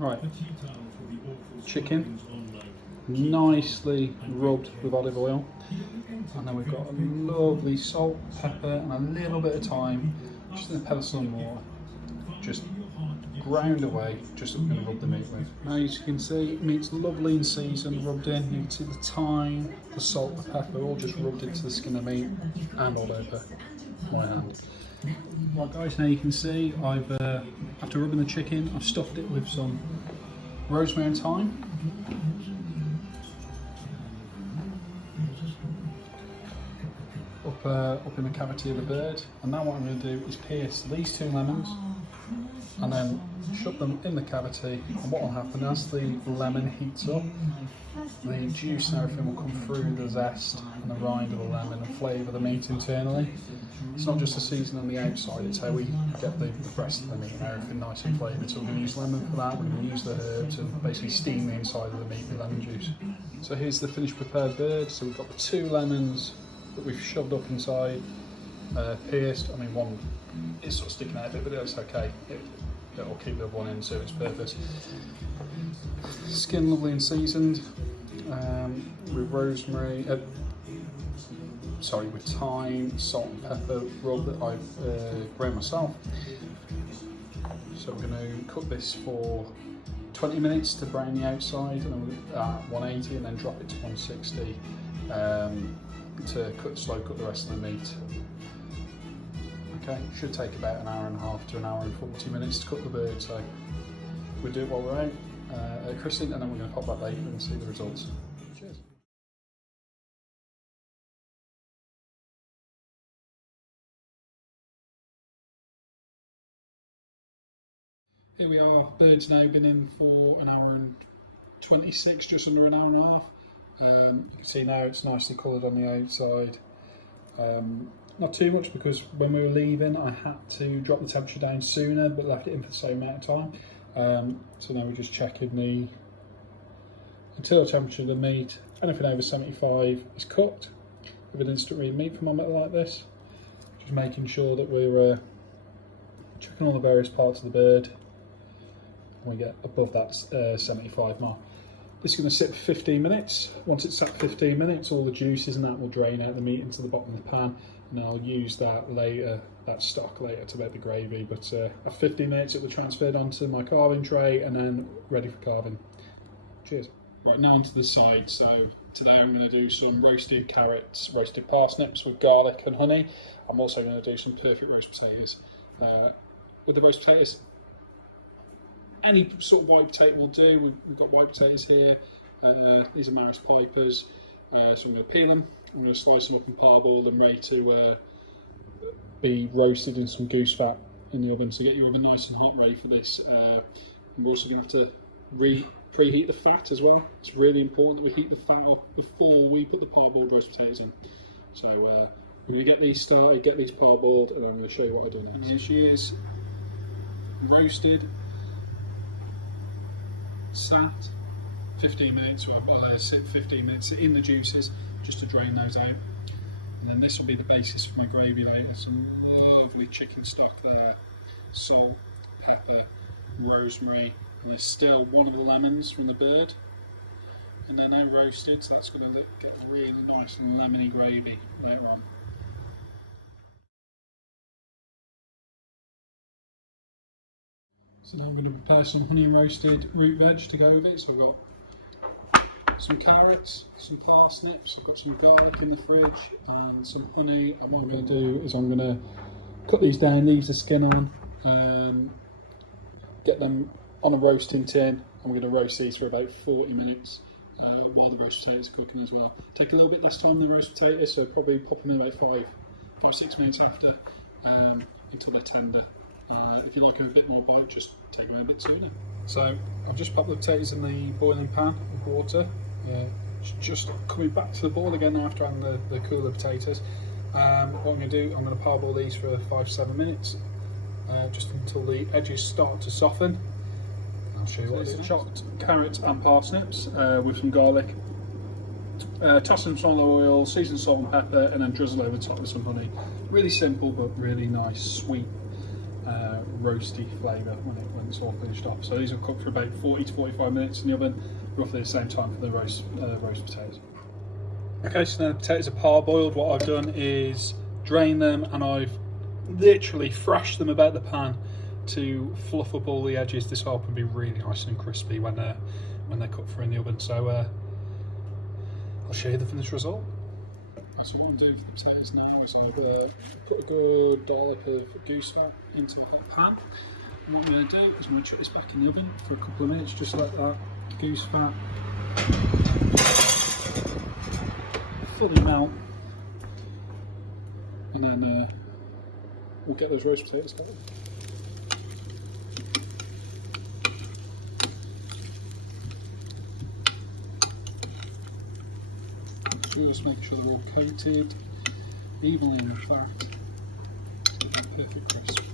Right, chicken, nicely rubbed with olive oil, and then we've got a lovely salt, pepper, and a little bit of thyme, just in a pedestal and water, just ground away, just so we're going to rub the meat with. Now, as you can see, meat's lovely and seasoned, rubbed in. You can see the thyme, the salt, the pepper, all just rubbed into the skin of meat and all over my hand. Right guys, now you can see I've, after rubbing the chicken, I've stuffed it with some rosemary and thyme. Up in the cavity of the bird, and now what I'm going to do is pierce these 2 lemons and then shove them in the cavity, and what will happen as the lemon heats up, the juice and everything will come through the zest and the rind of the lemon and flavour the meat internally. It's not just the seasoning on the outside, it's how we get the rest of the meat and everything nice and flavoured. So we're going to use lemon for that, we're going to use the herbs and basically steam the inside of the meat with lemon juice. So here's the finished prepared bird. So we've got the 2 lemons that we've shoved up inside, pierced. I mean, one is sort of sticking out a bit, but it's okay. It'll keep the other one in, serve its purpose. Skin lovely and seasoned with rosemary, with thyme, salt and pepper rub that I've ground myself. So we're going to cook this for 20 minutes to brown the outside, and then at 180, and then drop it to 160 to slow cook the rest of the meat. Okay, should take about an hour and a half to an hour and 40 minutes to cook the bird, so we'll do it while we're out at christening, and then we're going to pop back later and see the results. Cheers. Here we are, bird's now been in for an hour and 26, just under an hour and a half. You can see now it's nicely coloured on the outside. Not too much, because when we were leaving I had to drop the temperature down sooner, but left it in for the same amount of time. So now we're just checking the internal temperature of the meat. Anything over 75 is cooked with an instant read meat thermometer like this. Just making sure that we're checking all the various parts of the bird. We get above that 75 mark. This is going to sit for 15 minutes. Once it's sat 15 minutes, all the juices and that will drain out the meat into the bottom of the pan, and I'll use that later, that stock later, to make the gravy. But at 15 minutes it will be transferred onto my carving tray and then ready for carving. Cheers. Right, now onto the side. So today I'm going to do some roasted carrots, roasted parsnips with garlic and honey. I'm also going to do some perfect roast potatoes. With the roast potatoes, any sort of white potato will do. We've got white potatoes here. These are Maris Pipers. So I'm going to peel them. I'm going to slice them up and parboil them, ready to be roasted in some goose fat in the oven. So get your oven nice and hot, ready for this. We're also going to have to preheat the fat as well. It's really important that we heat the fat off before we put the parboiled roast potatoes in. So we're going to get these started, get these parboiled, and I'm going to show you what I do next. And here she is, roasted. Sat 15 minutes, so I'll let it sit 15 minutes in the juices just to drain those out, and then this will be the basis for my gravy later. Some lovely chicken stock there, salt, pepper, rosemary, and there's still one of the lemons from the bird, and they're now roasted, so that's going to get a really nice and lemony gravy later on. So now I'm going to prepare some honey roasted root veg to go with it. So I've got some carrots, some parsnips, I've got some garlic in the fridge and some honey. And what I'm going to do is I'm going to cut these down, leave the skin on, get them on a roasting tin. I'm going to roast these for about 40 minutes while the roast potatoes are cooking as well. Take a little bit less time than the roast potatoes, so probably pop them in about 5-6 minutes after until they're tender. If you like them a bit more bite, just take them a bit sooner. So I've just popped the potatoes in the boiling pan with water. Just coming back to the boil again after having the cooler potatoes. What I'm going to do, I'm going to parboil these for 5-7 minutes, just until the edges start to soften. I'll show you what I do. Chopped carrots and parsnips with some garlic. Toss some olive oil, season salt and pepper, and then drizzle over the top with some honey. Really simple but really nice, sweet roasty flavour when it's all finished off. So these will cook for about 40 to 45 minutes in the oven, roughly the same time for the roast potatoes. Okay, so now the potatoes are parboiled. What I've done is drain them, and I've literally thrashed them about the pan to fluff up all the edges. This will help them be really nice and crispy when they're cooked for in the oven. So I'll show you the finished result. So what I'm doing for the potatoes now is I'm going to put a good dollop of goose fat into a hot pan. And what I'm going to do is I'm going to chuck this back in the oven for a couple of minutes, just like that. Goose fat fully melt, and then we'll get those roast potatoes covered. Just make sure they're all coated evenly in the fat, so they're perfect crisp.